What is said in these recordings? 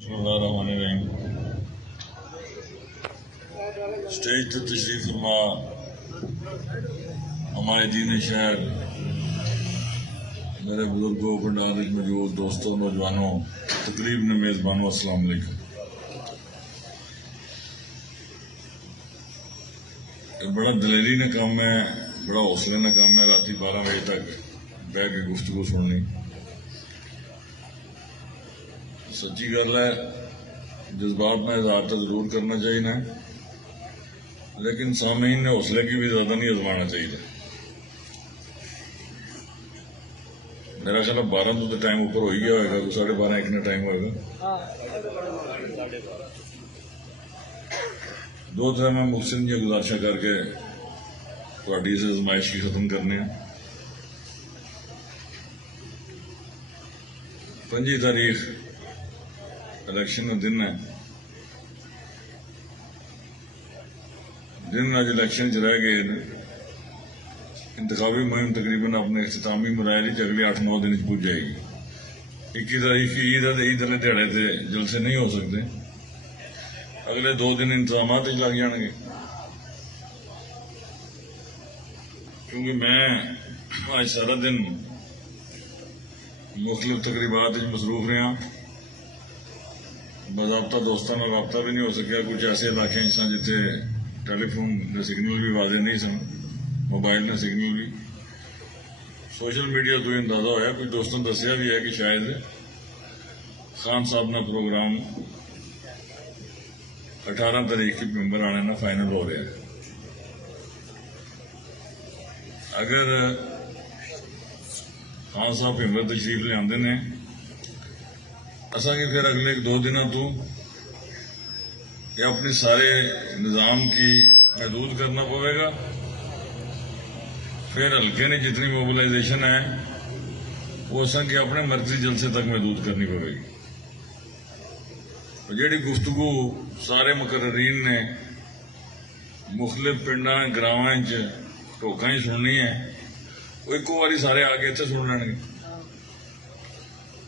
Stage पर तशरीफ फरमा हमारे दीन शहर मेरे बुजुर्गों पंडाल मौजूद दोस्तों नौजवानों तकरीब में मेज़बानों अस्सलाम वालेकुम। बड़ा दिलेरी ने काम है, बड़ा हौसले ने काम है रात 12 बजे तक बह के गुफ्तगू सुननी। सच्ची गल है, जज्बात में इजहार तो जरूर करना चाहिए ना, लेकिन सामईन ने हौसले की भी ज्यादा नहीं आजमाना चाहिए। मेरा ख्याल 12 तो टाइम ऊपर हो ही गया होगा, 12:30 एक ने टाइम होगा। दो तरह मैं मुहसिन जी गुजारिशा करके थोड़ी इस आजमाइश की खत्म करने। 5 तारीख इलेक्शन का दिन है। दिन अज इलेक्शन च रह गए। इंतखाबी मुहिम तकरीबन अपने इख्तितामी मराहल अगले 8-9 दिन पुज जाएगी। 21 तारीख की ईद है, ईद वाले दिहाड़े से जलसे नहीं हो सकते। अगले 2 दिन इंतजाम लग जाएंगे, क्योंकि मैं आज सारा दिन मुख्तलिफ तकरीबात मसरूफ रहा। बाज़ाब्ता दोस्तों में रबता भी नहीं हो सकिया। कुछ ऐसे इलाके सन जिथे टेलीफोन के सिग्नल भी वाजे नहीं सन, मोबाइल ने सिग्नल भी। सोशल मीडिया तो अंदाजा होया, कुछ दोस्तों ने दसिया भी है कि शायद खान साहब का प्रोग्राम 18 तारीख की मेंबर आने ना फाइनल हो रहा है। अगर खान साहब मेंबर तशरीफ ले आते ने, असा कि फिर अगले 2 दिनों तो ये अपने सारे निज़ाम की महदूद करना पड़ेगा। फिर हल्के ने जितनी मोबिलाइजेशन है वो असा कि अपने मर्जी जलसे तक महदूद करनी पड़ेगी। जी गुफ्तगू सारे मुकर्रीन ने मुख्तलिफ पिंडा ग्रावां ढोका ही सुननी है, वो एको बारी सारे आके इत्थे सुन लैणगे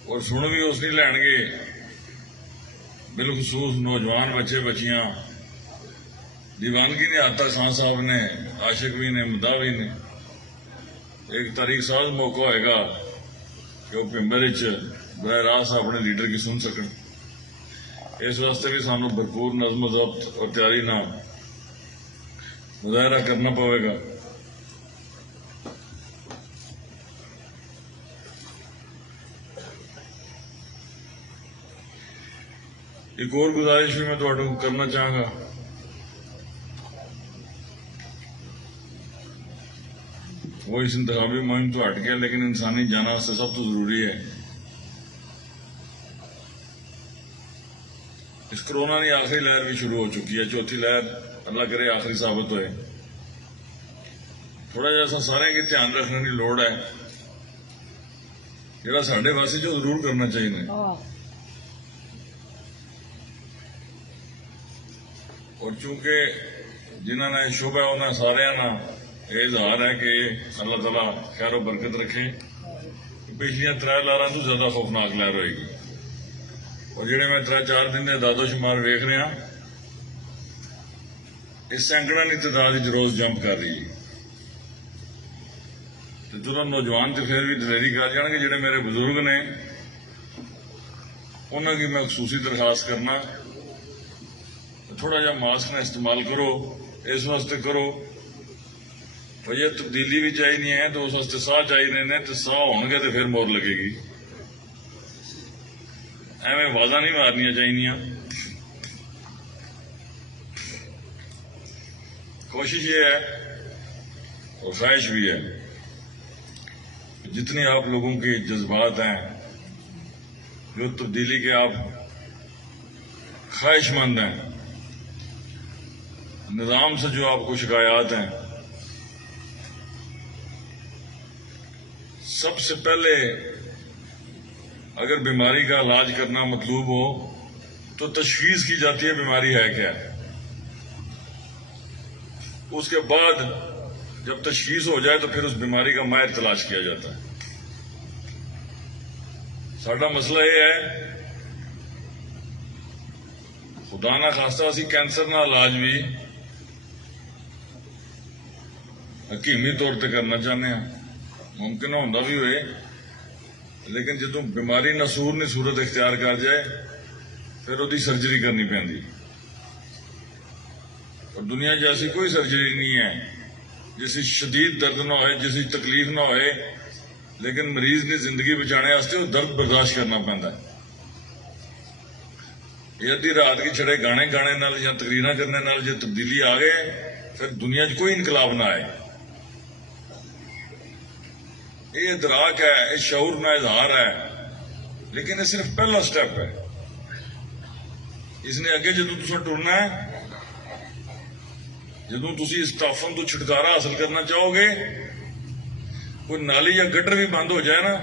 और सुन भी उस नहीं लैणगे। बिलखसूस नौजवान बच्चे बच्चियां दीवानगी ने आता खान साहब ने, आशिक भी ने, मुद्दा भी ने। एक तारीख साज मौका होएगा कि वह पिंबर बरह रास्त अपने लीडर की सुन सकन। इस वास्ते भी सानू भरपूर नज़म ज़ब्त और तैयारी ना मुजाहरा करना पड़ेगा। एक और गुजारिश भी मैं तुहाडू करना चाहूँगा। वो इस इंतखाबी मुहिम तो हट गया, लेकिन इंसानी जाना से सब तो जरूरी है। इस कोरोना की आखिरी लहर भी शुरू हो चुकी है, चौथी लहर अल्लाह करे आखिरी साबित होए। थोड़ा जैसा सारे की ध्यान रखने की लोड़ है, जरा साढ़े वासी जो जरूर करना चाहिए। और चूंकि जिन्होंने शुभ है उन्होंने सारे ना यह इजहार है कि अल्लाह ताला खैर बरकत रखे। पिछलियां 3 लहरां तो ज्यादा खौफनाक लहर होएगी, और जिहड़े मैं 3-4 दिन के दादोशुमार वेख रहा, इस सैकड़ों की तादाद रोज जंप कर रही है। तो तुरंत नौजवान तो फिर भी दलेरी कर जाएंगे। जिहड़े मेरे बुजुर्ग ने उन्होंने मैं खसूसी दरखास्त करना, थोड़ा जहा मास्क का इस्तेमाल करो। इस वास्ते करो भैया तब्दीली भी चाहिए है, तो उस वास्ते साह चाहिए ने, तो साह होंगे तो फिर मोर लगेगी। एवं आवाजा नहीं मारनिया चाहिए। कोशिश ये है और ख्वाहिश भी है, जितने आप लोगों के जज्बात हैं, जो तब्दीली के आप ख्वाहिशमंद हैं, निज़ाम से जो आपको शिकायत हैं, सबसे पहले अगर बीमारी का इलाज करना मतलूब हो तो तशखीस की जाती है बीमारी है क्या। उसके बाद जब तशखीस हो जाए तो फिर उस बीमारी का माहिर तलाश किया जाता है। साडा मसला यह है खुदा ना खास्ता असी कैंसर का इलाज भी हकीमी तौर पर करना चाहते हैं, मुमकिन होंदा भी होए, लेकिन जो बीमारी नसूर ने सूरत इख्तियार कर जाए फिर उसकी सर्जरी करनी पैंदी। और दुनिया च ऐसी कोई सर्जरी नहीं है जिसकी शदीद दर्द ना होए, जिसकी तकलीफ ना होए, लेकिन मरीज ने जिंदगी बचाने वास्ते वो दर्द बर्दाश्त करना पैंदा है। ये अद्धी रात की छड़े गाने गाने नाल या तकरीरां करने नाल जो तब्दीली आ गए फिर दुनिया च कोई इनकलाब ना आए। ये इदराक है, ये शऊर ना इजहार है, लेकिन ये सिर्फ पहला स्टेप है। इसने अगे जो तुम टुरना है, जो तुम इस ताफन तो छुटकारा हासिल करना चाहोगे, कोई नाली या गटर भी बंद हो जाए ना,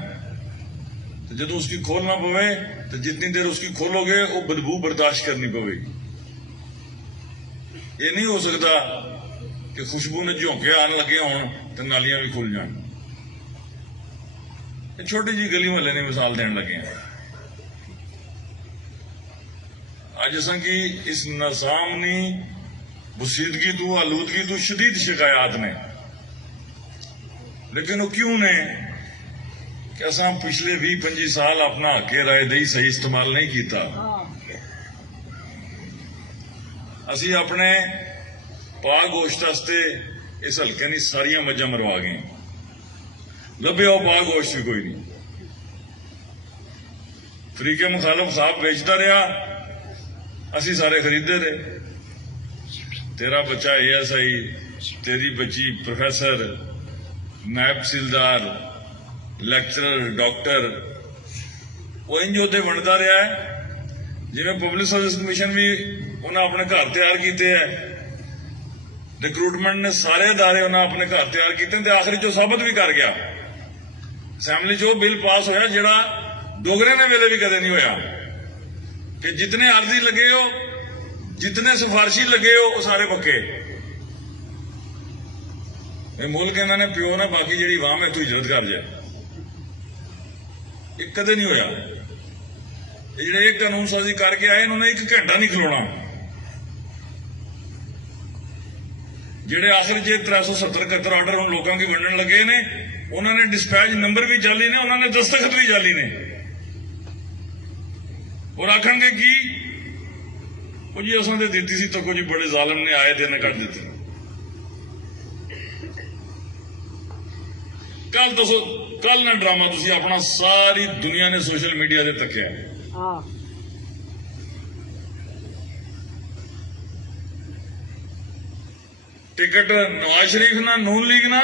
तो जो उसकी खोलना पवे तो जितनी देर उसकी खोलोगे वो बदबू बर्दाश्त करनी पवेगी। ये नहीं हो सकता कि खुशबू ने झोंके आने लगे हों तो नालियां भी खुल जाए। छोटी जी गली महल्ले ने मिसाल देने लगे हैं। अज असा की इस नसामनी बसीदगी तो आलूदगी तो शदीद शिकायत ने, लेकिन वो क्यों ने कि असा पिछले 20-25 साल अपना हके रायदही सही इस्तेमाल नहीं किया। असी अपने पा गोश्त वास्ते इस हल्के दी सारिया मज्जां मरवा गए, लभ्या पा गोश्त भी कोई नहीं। फरीके मुखालफ साहब बेचता रहा, असी सारे खरीदते रहे। तेरा बच्चा ASI, तेरी बच्ची प्रोफेसर, नायब तहसीलदार, लैक्चरर, डॉक्टर, वो इंज होते बनता रहा है जिवें पब्लिक सर्विस कमीशन भी उन्हें अपने घर तैयार किए है, रिक्रूटमेंट ने सारे अदारे उन्हें अपने घर तैयार किए, आखिरी चो साबित भी कर गया। असैम्बली चो बिल पास होया जिहड़ा डोगरे ने वेले भी कदे नहीं होया कि जितने अर्जी लगे हो, जितने सिफारशी लगे हो, वो सारे पक्के। मुल्क इन्होंने प्यो ना बाकी जी वाम है तू हिजरत कर जाए, एक कदे नहीं होया। जो एक कानून साजी करके आए उन्होंने 1 घंटा नहीं खलोना। जेडे आखिर जे 370-71 आर्डर हम लोगों के वंडन लगे ने, उन्होंने डिस्पैच नंबर भी जाली ने, उन्होंने दस्तखत भी जाली ने, और आखणगे कि वो जी असां ते दित्ती सी तो कुछ बड़े जालिम ने आए थे इन्हें कट दिते। कल दसो, कल ना ड्रामा तुसी अपना सारी दुनिया ने सोशल मीडिया से तकिया। टिकट नवाज शरीफ ना, नून लीग ना,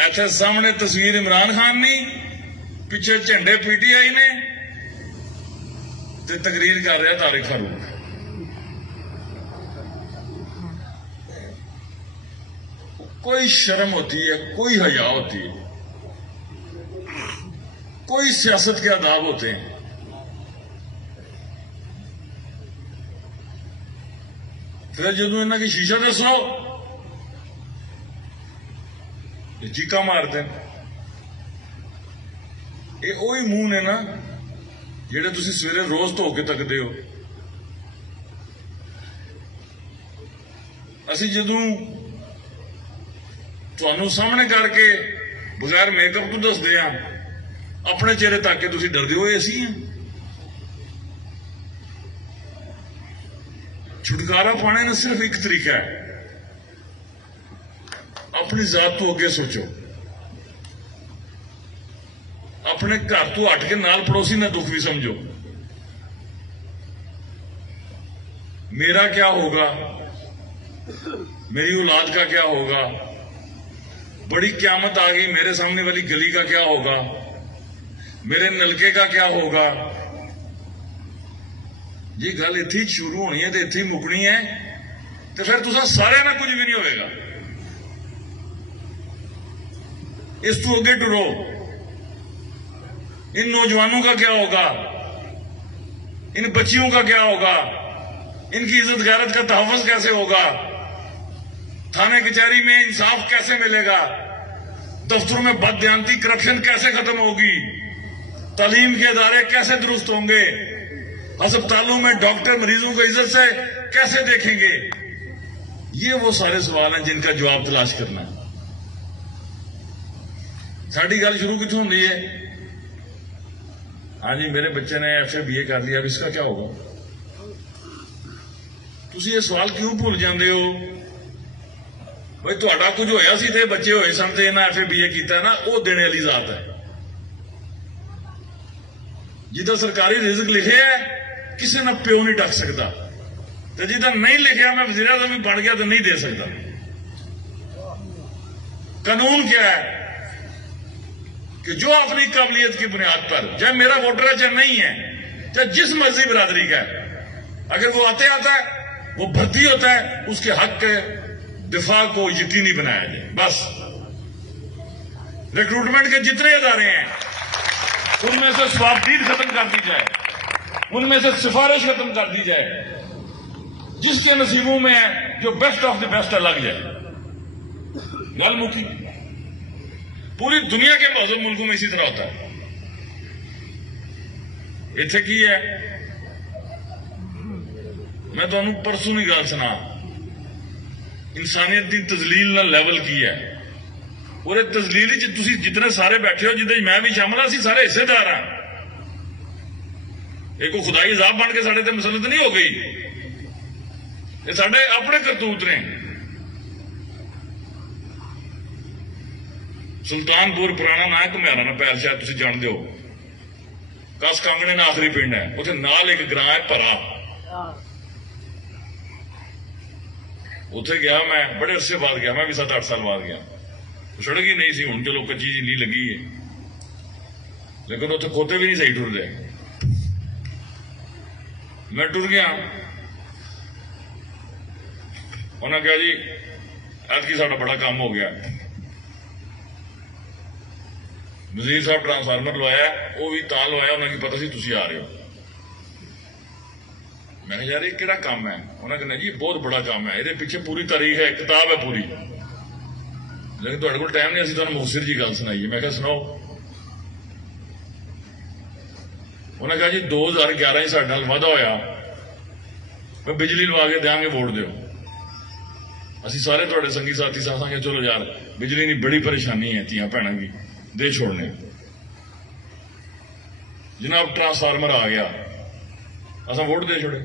इथे सामने तस्वीर इमरान खान नी, पिछे झंडे PTI ने, ते तकरीर कर रहा तारिक फारूक। कोई शर्म होती है, कोई हया होती है, कोई सियासत के आदाब होते हैं। फिर जो इन्हों की शीशा दसो चीका मारते हैं। ये वही मुंह ने ना जेडे तुसी सवेरे रोज धो के तकते हो। असी जदों तुहानू सामने करके बगैर मेकअप तो दसदे आ, अपने चेहरे तक के तुसी डरदे हो। असी हैं छुटकारा पाने का सिर्फ एक तरीका है, अपनी जात तो अगे सोचो, अपने घर तो हट के नाल पड़ोसी ना दुख भी समझो। मेरा क्या होगा, मेरी औलाद का क्या होगा, बड़ी क्यामत आ गई मेरे सामने वाली गली का क्या होगा, मेरे नलके का क्या होगा। जी गल इत्थे ही शुरू होनी है तो इत्थे ही मुकनी है, तो फिर तुसा सारे ना कुछ भी नहीं होगा। इस तो अगे टुरो। इन नौजवानों का क्या होगा, इन बच्चियों का क्या होगा, इनकी इज्जत गैरत का तहफ़्फ़ुज़ कैसे होगा, थाने कचहरी में इंसाफ कैसे मिलेगा, दफ्तरों में बददियानती करप्शन कैसे खत्म होगी, तालीम के इदारे कैसे दुरुस्त होंगे, अस्पतालों में डॉक्टर मरीजों को इज्जत से कैसे देखेंगे? ये वो सारे सवाल हैं जिनका जवाब तलाश करना है। साड़ी गल शुरू कितों होंदी है? हाँ जी, मेरे बच्चे ने FA BA कर लिया, अब इसका क्या होगा? तुसी ये सवाल क्यों भूल जाते हो? भाई तुहाडा कुछ होया सी ते बच्चे होए सन ते इन्हां FA BA कीता ना, वो देने वाली जात है। जिदा सरकारी रिज़्क लिखे है किसी ना प्यो नहीं टक सकता, तो जिदा नहीं लिखा मैं वज़ीर आज़म भी बन गया तो नहीं दे सकता। कानून क्या है कि जो अपनी काबिलियत की बुनियाद पर, चाहे मेरा वोटर है चाहे नहीं है, चाहे जिस मर्जी बिरादरी का है, अगर वो आता है वो भर्ती होता है, उसके हक के दिफा को यकीनी बनाया जाए। बस रिक्रूटमेंट के जितने इदारे हैं उनमें से स्वाबदीद खत्म कर दी जाए, उनमें से सिफारिश खत्म कर दी जाए, जिसके नसीबों में है जो बेस्ट ऑफ द बेस्ट लग जाए। गल मुकी। पूरी दुनिया के मौजूद मुल्कों में इसी तरह होता है। इत्थे की है, मैं तुहानू परसों की गल सुना, इंसानियत की तजलील ना लेवल की है। और तजलील तुसी जितने सारे बैठे हो, जिदे मैं भी शामिल हाँ, सारे हिस्सेदार हाँ। एक खुदाई इजाब बन के साढ़े ते मुसलत नहीं हो गई, ये साढ़े अपने करतूत ने। सुल्तानपुर पुराना ना है, घुमियारा ना पैल, शायद तुसी जानते हो। कस कांगणे ना आखिरी पिंड है, उसे नाल एक ग्रां है भरा। उथे गया मैं, बड़े अरसे बाद गया मैं, भी 7-8 साल बाद गया। सड़क ही नहीं सी, हुण चलो कच्ची जी नहीं लगी है, लेकिन उथे खोते भी नहीं सही टुरदे। मैं टुर गया, उन्हें कहा जी ऐतकी साडा बड़ा काम हो गया, वजीर साहब ट्रांसफार्मर लवाया, वो भी तां लवाया उन्हें पता सी तुसी आ रहे हो। मैं कहा यार ये किहड़ा काम है? उन्हें कहना जी बहुत बड़ा काम है, ये पीछे पूरी तारीख है, किताब है पूरी, लेकिन तुहाडे कोल टाइम नहीं, असीं तुहानूं मुखसिर जी गल सुनाईए। मैं कहा सुनाओ। उन्हें कहा जी 2011 साडे नाल वादा होया, मैं बिजली लवा के देंगे, वोट दिओ। असीं सारे तुहाडे संगी साथी साथांगे, चलो यार बिजली की बड़ी परेशानी है, धीआं भैणां की दे छोड़ने। जनाब ट्रांसफार्मर आ गया, असा वोट दे छोड़े।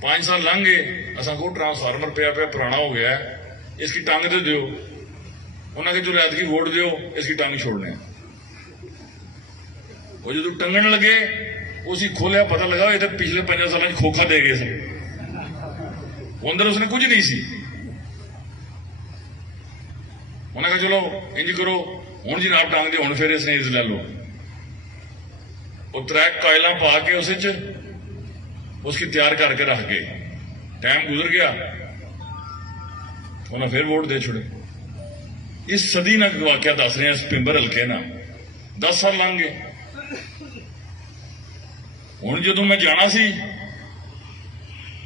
5 साल लंघ गए, असा को ट्रांसफार्मर पिया पुराना हो गया, इसकी टंग दे दियो। उन्हें कहा जो रात की वोट दियो, इसकी टंग छोड़ने। वो जो टंगन लगे, उसी खोलिया, पता लगा ये तो पिछले 5 साल खोखा दे गए थे, अंदर उसने कुछ नहीं सी। उन्हें कहा चलो इंज करो, हूं जी नाप टांग दे, हूं फिर इसने इज लै लो। वो 3 कायला पा के उसकी तैयार करके रख गए। टाइम गुजर गया, उन्हें फिर वोट दे छोड़े। इस सदी ना वाकया दस रहे हैं, इस पिंबर हल्के ना 10 साल लंघ गए। हूं जो मैं जाना सी,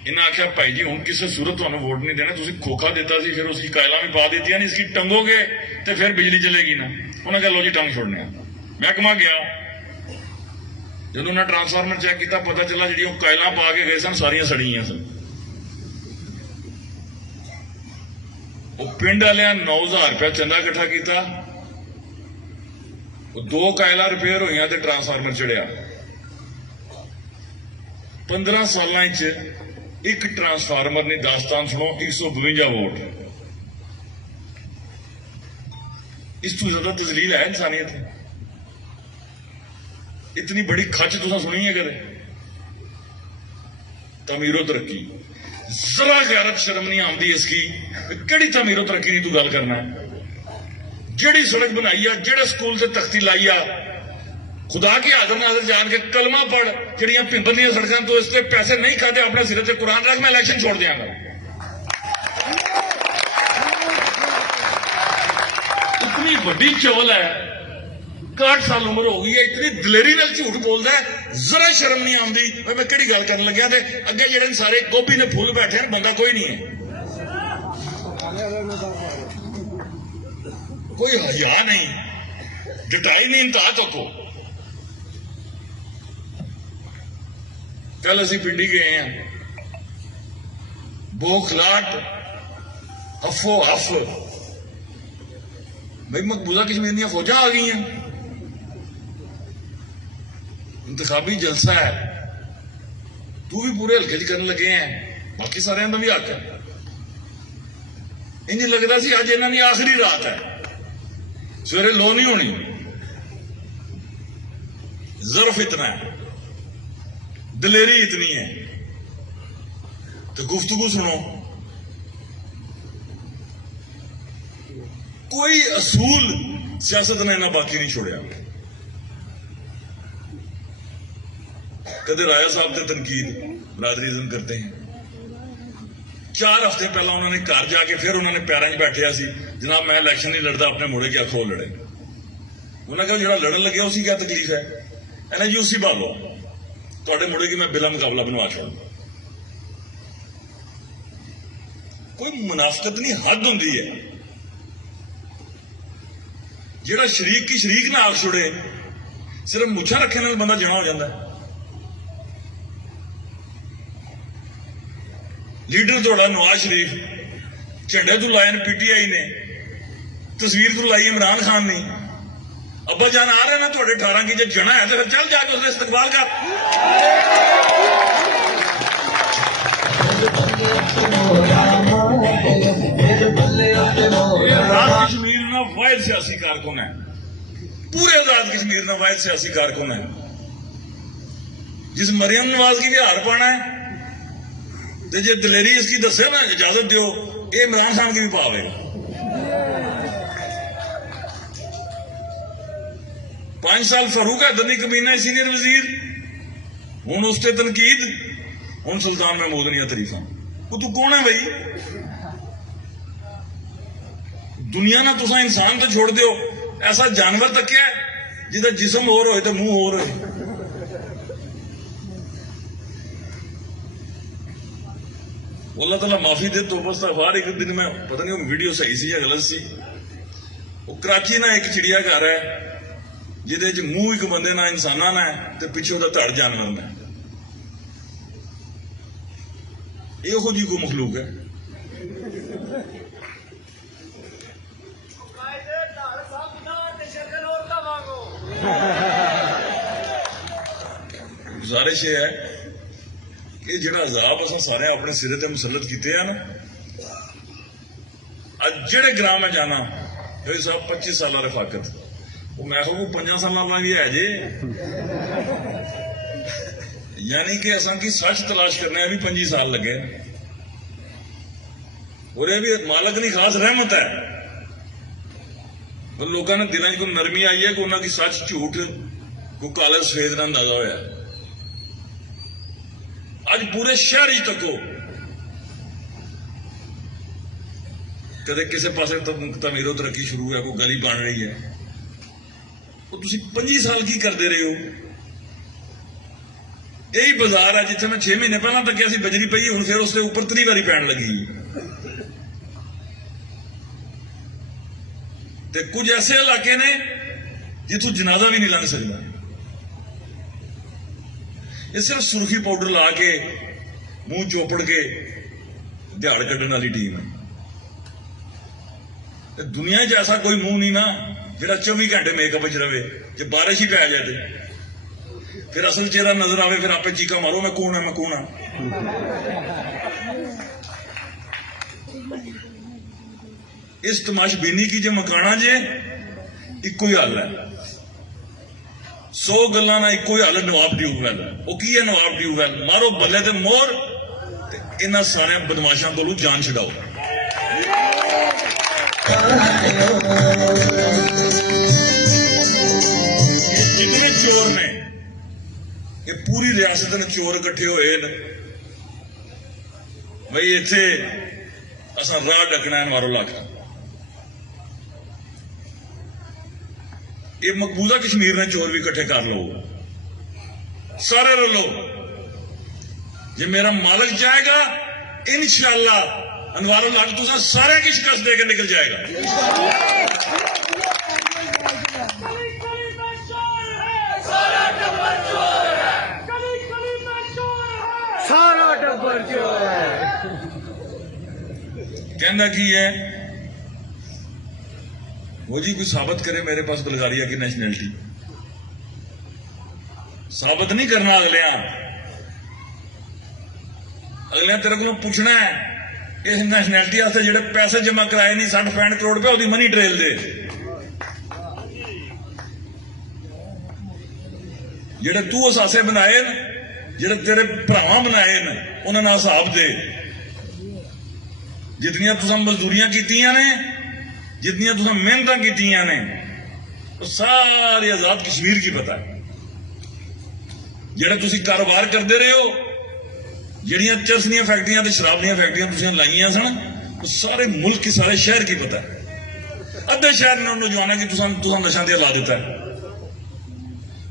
इन्हें आख्या भाई जी हूं किसी सूरत तुहानूं वोट नहीं देना, तुसीं खोखा दिता सी, फिर उसकी कायला भी पा दी, नहीं इसकी टंगोगे तो फिर बिजली चलेगी ना। उन्हें कहा लो जी टंग छोड़ने। महकमा गया, जो उन्हें ट्रांसफार्मर चेक किया, पता चला जी कायला पा के गए सन सारियां सड़ियां सन। वो पिंड वाले 9,000 रुपया चंदा इकट्ठा किया, 2 कायला रिपेयर हुई तो ट्रांसफार्मर चढ़िया। 15 साल एक ट्रांसफार्मर ने, दास्तान सुनो, 152 वोट। इस तो ज्यादा तजलील है इंसानियत? इतनी बड़ी खच तुसा सुनी है कदे? तमीरो तरक्की, जरा गैरत शर्म नहीं आती इसकी, केड़ी तमीरो तरक्की की तू गल करना है? जेड़ी सड़क बनाई है, जेड़े स्कूल से तख्ती लाई है, खुदा की हाजिर नाजिर जान के कलमा पढ़, जड़ियां पिंबर दी सड़कों तो इसके पैसे नहीं खाते, अपने सिरे से कुरान रख, मैं इलेक्शन छोड़ देंगा। इतनी बड़ी चौल है, 61 साल उम्र हो गई है, इतनी दलेरी नाल झूठ बोलता है, जरा शर्म नहीं आती। मैं किहड़ी गल करन लग्या, ते अगे जेड़े सारे गोभी ने फूल बैठे हैं, बंदा कोई नहीं है, कोई हया नहीं, जटाई नहीं, इंतहा चुको। कल असी पिंडी गए हैं, बोखलाट हफो हफ भाई मकबूजा कश्मीर दी फौजा आ गई हैं, इंतखाबी जलसा है, तू भी पूरे हल्के च करन लगे हैं, बाकी सारे का भी हक है। इंज लगता सी अज इन्हां दी आखिरी रात है, सवेरे लो नहीं होनी। ज़र्फ इतना है, दलेरी इतनी है, तो गुफ्तगू सुनो। कोई असूल सियासत ने इन्हें बाकी नहीं छोड़िया। कदे राजा साहब से तनकीद बरादरीज़म करते हैं, 4 हफ्ते पहला उन्होंने घर जाके फिर उन्होंने पैरों च बैठे सी, जनाब मैं इलैक्शन नहीं लड़ता, अपने मुड़े क्या खो लड़े। उन्होंने कहा जो लड़न लगे उसी क्या तकलीफ है, इन्हें जी उसी भालो, थोड़े मुड़े की मैं बिला मुकाबला बनवा छोड़ा। कोई मुनाफकत नहीं, हद होंगी है। जेड़ा शरीक की शरीक ना आख छोड़े, सिर्फ मुछा रखे नाल बंदा जमा हो जाता है। लीडर थोड़ा नवाज शरीफ झंडे तो लाए PTI ने, तस्वीर तो लाई इमरान खान ने, अब्बा जान आ रहे ना थोड़े 18 की, जब जना है तो फिर चल जाके उसका इस्तकबाल कर। आजाद कश्मीर ना वाहिद सियासी कारकुन है, पूरे आजाद कश्मीर ना वाहिद सियासी कारकुन है। जिस मरियम नवाज की भी हार पाना है, तो जो दलेरी इसकी दसे ना, इजाजत दो, ये इमरान खान की भी पावेगा। 5 साल फारूक हैदर कमीना सीनियर वजीर, हूं उससे तनकीद, हूं सुल्तान महमूद नहीं तरीफा। तू कौन है भाई? दुनिया ना तुसा इंसान तो छोड़ दो, ऐसा जानवर तकिया जिसका जिसम होर हो तो मुंह होर हो। अल्लाह ताला माफी दे, तो इस्तगफार। एक दिन में पता नहीं वीडियो सही सी या गलत सी, वो कराची ना एक चिड़ियाघर है जिदे च मुंह एक बंदे ना इंसाना ना है, तो पिछे दा धड़ जानवर ने। यहो जी को मखलूक है। गुजारिश ये है कि जिहड़ा अजाब असां सारे अपने सिरे ते मुसलत कीते हैं ना, अज जिहड़े ग्राम में जाना फिर साहब 25 साल रफाकत, वो मैं कहूँ 5 साल भी है जे, यानी कि असां की सच तलाश करने अभी 25 साल लगे, और ये भी मालक नहीं खास रहमत है। तो लोगों ने दिलों को नरमी आई है कि उन्होंने सच झूठ को काला सफेद का अंदाजा होया। अज पूरे शहर ही तको कदे किसी पासे तमीरो तरक्की शुरू है, कोई गली बन रही है, तो तुसी 25 साल की करते रहे हो। यही बाजार है जिथे मैं 6 महीने पहला तक सी बजरी पई, हूं फिर उसके ऊपर 3 बारी पैन लगी। ते कुछ ऐसे इलाके ने जिथों जनाजा भी नहीं लंघ सकता। ये सिर्फ सुर्खी पाउडर ला के मुंह चोपड़ के दिहाड़ कड्ढण वाली टीम है। दुनिया च ऐसा कोई मुंह नहीं ना जिहड़ा 24 घंटे मेकअप च रहे, जो बारिश ही पै जाए तो फिर असल चेहरा नजर आवे, फिर आपे चीका मारो मैं कौन है, मैं कौन है। इस तमाशबीनी की जो मकाना जे इको ही हल है, 100 गल्लां ना इको ही हल नवाब ट्यूबवैल। वो की है नवाब ट्यूबवैल? मारो बल्ले ते मोर, इन्हां सारे बदमाशां कोलों जान छुड़ाओ। जितने चोर ने, ये पूरी रियासत ने चोर इकट्ठे होए न भाई, इत्थे असां राह डकना है मारो लाखा। ये मकबूजा कश्मीर ने चोर भी इकट्ठे कर लो, सारे रलो। जे मेरा मालिक जाएगा इंशाअल्लाह अनवारुल हक तुझे सारे की शिकस्त देकर निकल जाएगा। कहना की है वो जी कोई साबित करे मेरे पास बल्गारिया की नेशनैलिटी, साबित नहीं करना। अगलियां तेरे को पूछना है इस नेशनैलिटी वास्ते जेडे पैसे जमा कराए नहीं 60-65 करोड़ रुपए वो मनी ट्रेल दे, जेडे तू असासे बनाए न, जेडे तेरे भरावां बनाए न, उन्होंने हिसाब दे। जितनियां तुसां मजदूरियां कीतियां ने, जितनियां तुसां मेहनतां कीतियां ने, वो सारी आजाद कश्मीर की पता है। जेडे तुसीं कारोबार करते रहे हो, ਜਿਹੜੀਆਂ ਚਰਸ ਦੀਆਂ ਫੈਕਟਰੀਆਂ ਤੇ ਸ਼ਰਾਬ ਦੀਆਂ ਫੈਕਟਰੀਆਂ ਤੁਸੀਂ ਲਾਈਆਂ ਸਨ, ਉਹ ਸਾਰੇ ਮੁਲਕ ਕੇ ਸਾਰੇ ਸ਼ਹਿਰ ਕੀ ਪਤਾ ਹੈ। ਅੱਧੇ ਸ਼ਹਿਰ ਨੇ ਨੌਜਵਾਨਾਂ ਕੀ ਤੁਸੀਂ ਨਸ਼ਿਆਂ ਤੇ ਲਾ ਦਿੱਤਾ ਹੈ।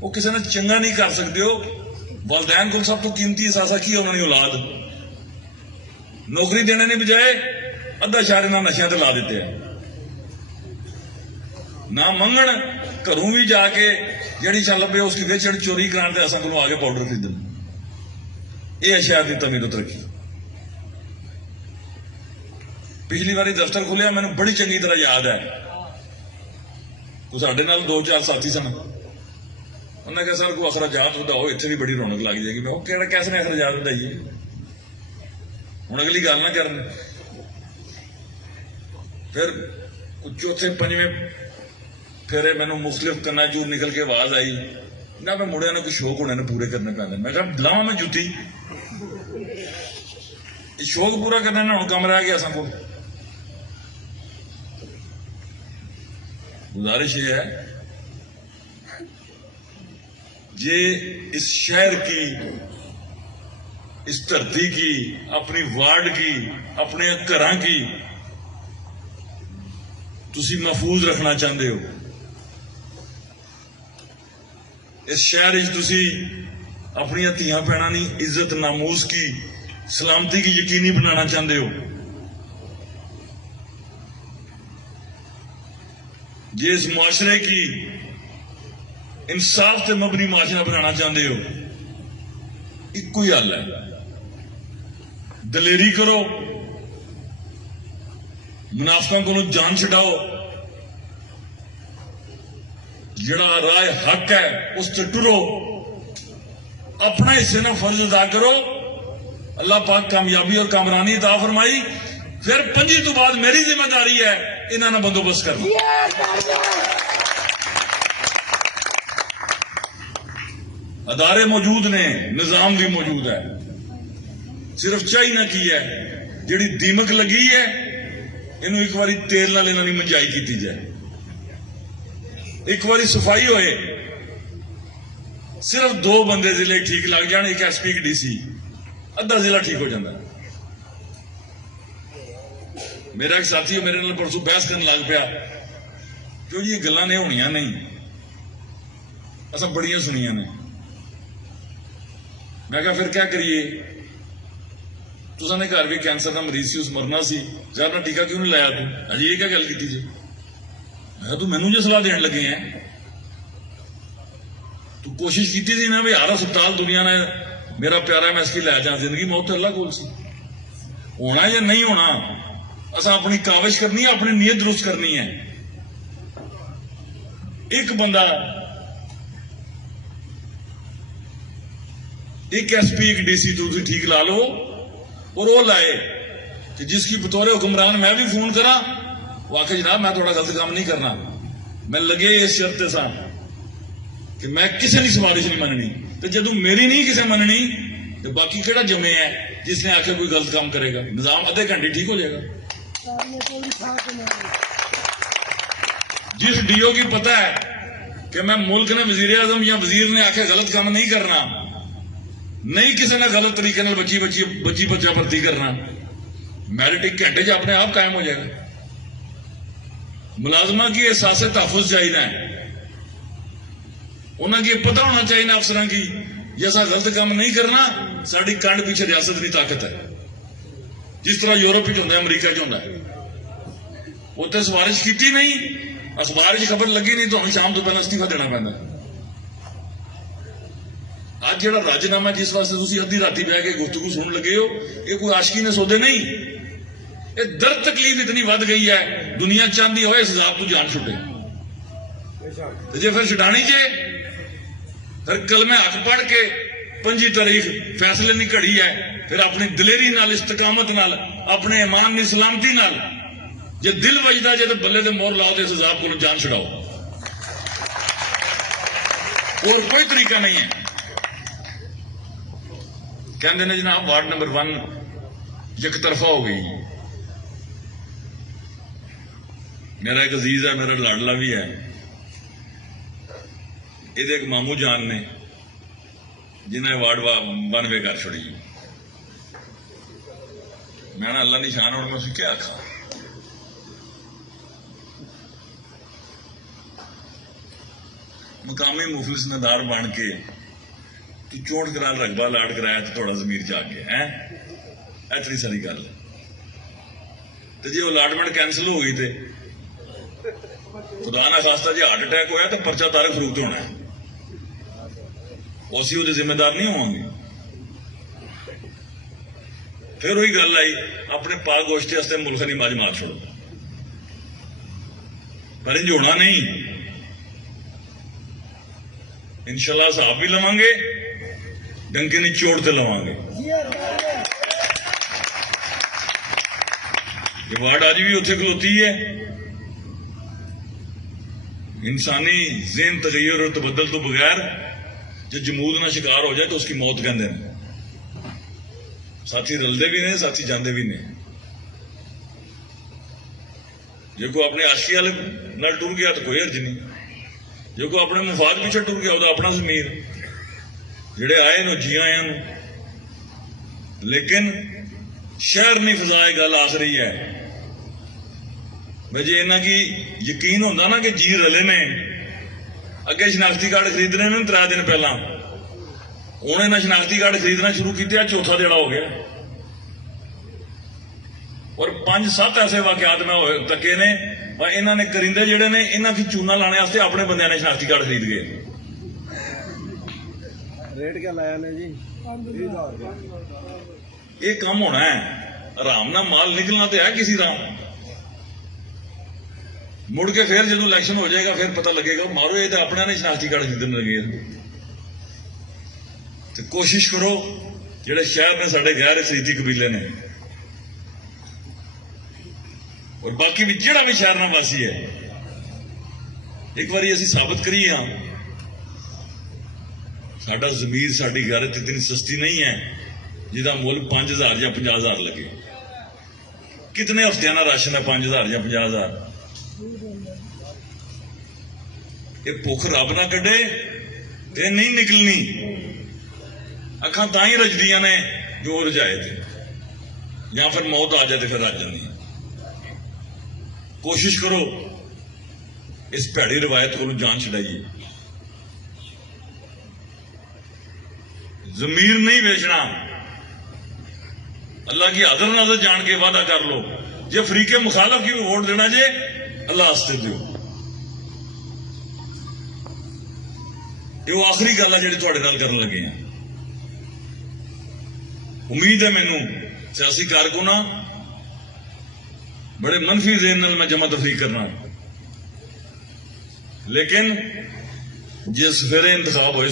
ਉਹ ਕਿਸੇ ਨਾਲ ਚੰਗਾ ਨਹੀਂ ਕਰ ਸਕਦੇ ਹੋ। ਵਾਲਦੈਨ ਕੋਲ ਸਭ ਤੋਂ ਕੀਮਤੀ ਅਸਾਸਾ ਕੀ ਹੈ? ਉਹਨਾਂ ਦੀ ਔਲਾਦ। ਨੌਕਰੀ ਦੇਣੇ ਦੀ ਬਜਾਏ ਅੱਧਾ ਸ਼ਹਿਰ ਇਹਨਾਂ ਨਸ਼ਿਆਂ ਤੇ ਲਾ ਦਿੱਤੇ ਹੈ। ਨਾ ਮੰਗਣ ਘਰੋਂ ਵੀ ਜਾ ਕੇ ਜਿਹੜੀ ਚੱਲ ਪਏ ਉਸ ਦੀ ਵੇਚਣ ਚੋਰੀ ਕਰਾਉਣ ਤੇ ਅਸਾਂ ਕੋਲੋਂ ਆ ਕੇ ਪਾਊਡਰ ਖਰੀਦਣ। ਇਹ ਸ਼ਹਿਰ ਦੀ ਤਮੀਰਤ ਰੱਖੀ। ਪਿਛਲੀ ਵਾਰੀ ਦਫ਼ਤਰ ਖੁੱਲਿਆ ਮੈਨੂੰ ਬੜੀ ਚੰਗੀ ਤਰ੍ਹਾਂ ਯਾਦ ਹੈ। ਉਹ ਸਾਡੇ ਨਾਲ 2-4 ਸਾਥੀ ਸਨ। ਉਹਨਾਂ ਕਿਹਾ ਸਰ ਕੋਈ ਅਖਰਾਜਾਤ ਵਧਾਓ, ਇੱਥੇ ਵੀ ਬੜੀ ਰੌਣਕ ਲੱਗ ਜਾਏਗੀ। ਮੈਂ ਉਹ ਕਿਹੜਾ ਕਿਸ ਨੇ ਅਖਰਾਜਾਤ ਵਧਾਈਏ, ਹੁਣ ਅਗਲੀ ਗੱਲ ਨਾ ਕਰਨ। ਫਿਰ ਚੌਥੇ ਪੰਜਵੇਂ ਫੇਰੇ ਮੈਨੂੰ ਮੁਖਤਲਿਫ ਕੰਨਾਂ ਚੋਂ ਨਿਕਲ ਕੇ ਆਵਾਜ਼ ਆਈ ਨਾ ਮੈਂ ਮੁੰਡਿਆਂ ਨੂੰ ਕੋਈ ਸ਼ੌਕ ਹੋਣੇ ਨੇ ਪੂਰੇ ਕਰਨੇ ਪੈਂਦੇ। ਮੈਂ ਕਿਹਾ ਲਾਵਾਂ ਮੈਂ ਜੁੱਤੀ, ਇਹ ਸ਼ੌਕ ਪੂਰਾ ਕਰਨਾ ਨਾ ਹੁਣ ਕੰਮ ਰਹਿ ਗਿਆ ਸਾਨੂੰ ਕੋਲ। गुजारिश ये है ये इस शहर की, इस धरती की, अपनी वार्ड की, अपने घर की तुसी महफूज रखना चाहते हो। इस शहर तुसी अपनी धियां भैणां दी इज्जत नामूस की सलामती की यकीनी बनाना चाहते हो। जे इस मुआशरे की इंसाफ से मबनी मुआशरा बनाना चाहते हो, एक ही हल है, दलेरी करो, मुनाफिकों को जान छुड़ाओ, जिहड़ा राह हक है उस ते टुरो, अपना हिस्से ना फर्ज अदा करो। अल्लाह पाक कामयाबी और कामरानी अता फरमाई। फिर 5 तो बाद मेरी जिम्मेदारी है इन्होंने बंदोबस्त करना। अदारे मौजूद ने, निजाम भी मौजूद है। सिर्फ चाइना की है जिहड़ी दीमक लगी है, इनू एक बारी तेल नाल इन्हां दी मंजाई की जाए, एक बारी सफाई होए, सिर्फ 2 बंदे जिले ठीक लग जाए, एक SP एक DC, अद्धा जिला ठीक हो जाता है। मेरा एक साथी मेरे नाल परसों बहस करने लग पाया, क्यों जी गल्लां ने होनियां नहीं, असां बड़ियां सुनियां ने। मैं कहा फिर क्या करिए, तुसां ने घर भी कैंसर का मरीज सी, उस मरना सी, अपना टीका क्यों नहीं लाया तू? अजी ये क्या गल की जी? मैं तू मैनू जो सलाह देने लगे हैं, तू कोशिश की थी ना भी हर अस्पताल दुनिया ने मेरा प्यारा मैं इसकी लै जा, जिंदगी मौत तो अल्लाह कोल सी, होना या नहीं होना असा अपनी काविश करनी है, अपनी नीयत दुरुस्त करनी है। एक बंदा, एक SP एक DC तो ठीक ला लो, और वो लाए कि जिसकी बतौर हुक्मरान मैं भी फोन करा, वो आखे जनाब मैं थोड़ा गलत काम नहीं करना, मैं लगे इस शर्त सा कि मैं किसी की सिफारिश नहीं मननी, तो जदों मेरी नहीं किसी मननी तो बाकी केड़ा जमे है जिसने आके कोई गलत काम करेगा, निजाम आधे घंटे ठीक हो जाएगा। जिस DO की पता है कि मैं मुल्क ने वजीर आजम या वजीर ने आके गलत काम नहीं करना, नहीं किसी ने गलत तरीके से बच्ची बच्चा भर्ती करना, मैरिट 1 घंटे अपने आप कायम हो जाएगा। मुलाजमा की एहसास तहफुज चाहिए है, उन्हें पता होना चाहिए अफसर की ये ऐसा गलत काम नहीं करना, साड़ी कंड पीछे रियासत की ताकत है, जिस तरह यूरोप होंगे अमरीका होंगे। उत्थे सिफारिश की नहीं, अखबार खबर लगी नहीं तो हम शाम तो पहले इस्तीफा देना पैंदा। ਅੱਜ ਜਿਹੜਾ ਰਾਜਨਾਮਾ ਜਿਸ ਵਾਸਤੇ ਤੁਸੀਂ ਅੱਧੀ ਰਾਤੀ ਬਹਿ ਕੇ ਗੁਫ਼ਤਗੂ ਸੁਣਨ ਲੱਗੇ ਹੋ, ਇਹ ਕੋਈ ਆਸ਼ਕੀ ਨੇ ਸੌਦੇ ਨਹੀਂ। ਇਹ ਦਰਦ ਤਕਲੀਫ ਇਤਨੀ ਵੱਧ ਗਈ ਹੈ, ਦੁਨੀਆ ਚਾਹੁੰਦੀ ਹੋਏ ਇਸ ਜ਼ਾਬ ਤੋਂ ਜਾਨ ਛੁੱਟੇ। ਤੇ ਜੇ ਫਿਰ ਛਡਾਣੀ ਜੇ, ਫਿਰ ਕਲਮੇ ਹੱਕ ਪੜ ਕੇ 25 ਤਾਰੀਖ फैसले नहीं घड़ी है, फिर अपनी दिलेरी नाल, इस्तकामत नाल, अपने ईमान की सलामती नाल जे दिल वजदा जे तो बल्ले ते मोहर लाओ, इस हिसाब को जान छुड़ाओ। और कोई तरीका नहीं है। कहते ने जनाब वार्ड नंबर 1 एक तरफा हो गई। मेरा एक अजीज है, मेरा लाडला भी है, ये एक मामू जान ने जिन्हें वार्ड 1 वे कर छोड़ी। मैं ना अल्लाह निशान और मैं क्या आखा। मुकामी मुफलिस नदार बन के तू चोट करा रगबा लाट कराया तो थोड़ा जमीर जाग गया है। इतनी सारी गल तो जे अलाटमेंट कैंसिल हो गई तो खुदा ना खास्ता जे हार्ट अटैक होया तो परचा तारक फरूक होना है, उसी वो जिम्मेदार नहीं होंगे। फिर वही गल आई, अपने पाक गोश्ती वास्ते मुल्क की मज मार छोड़ो, पर इंज होना नहीं। इंशाल्लाह हिसाब भी लवांगे, डंके की चोट से लवांगे। ये वार्ड आज भी उत्थे खलोती है। इंसानी ज़हन तगय्युर और तबद्दल तो बगैर जो जमूद ना शिकार हो जाए तो उसकी मौत कहते हैं। साथी रलते भी ने, साथी जाते भी ने। जो कोई अपने आशिकी वाले नाल टुर गया तो कोई हर्ज नहीं, जो कोई अपने मुफाद पीछे टुर गया तो अपना ज़मीर। जेड़े आए नो जी आया नो, लेकिन शहर नहीं फजाए गल आख रही है। भाई जे इन्हों की यकीन होंदा ना कि जी रले ने, अगे शनाख्ती कार्ड खरीदने ने 3 दिन पहला, उन्हें ना शनाख्ती कार्ड खरीदना शुरू किया, चौथा देड़ा हो गया। और 5-7 ऐसे वाकयात में तके ने, इन्होंने करिंदे जेड़े ने इन्हों की चूना लाने वास्ते अपने बंदे ने शनाख्ती कार्ड खरीद गए। रेट क्या लाया ने जी? ये काम होना है, आराम ना माल निकलना तो है किसी का। मुड़ के फिर जो इलेक्शन हो जाएगा फिर पता लगेगा, मारो ये तो अपने ने शनाख्ती कार्ड खरीदने लगे। तो कोशिश करो जेड़े शहर ने साढ़े गैर खरीदी कबीले ने, और बाकी भी जेड़ा भी शहर ना वासी है, एक बार असी साबित करिए हाँ साडा जमीर, साडी गैरत इतनी सस्ती नहीं है जिहदा मुल 5000 या 50000 लगे। कितने हफ्तियां का राशन है 5000 या 50000? ये भुख रब ना कढ़े ते नहीं निकलनी। अखां तां ही रजदियां ने जो रजाए थे, या फिर मौत आ जाए तो फिर रज जानी। कोशिश करो इस भैड़ी रिवायत को जान छड़ाइए। जमीर नहीं बेचना, अल्लाह की आदर नजर जान के वादा कर लो। जे फरीके मुखालफ की वोट देना जे अल्लाह हस्ते दो। ये आखिरी गल है जी थोड़े नाल करन लगे हैं। उम्मीद है मैनू सियासी कारकुना बड़े मनफी ज़हन नाल मैं जमा तफरीक करना, लेकिन जिस सवेरे इंतखाब होए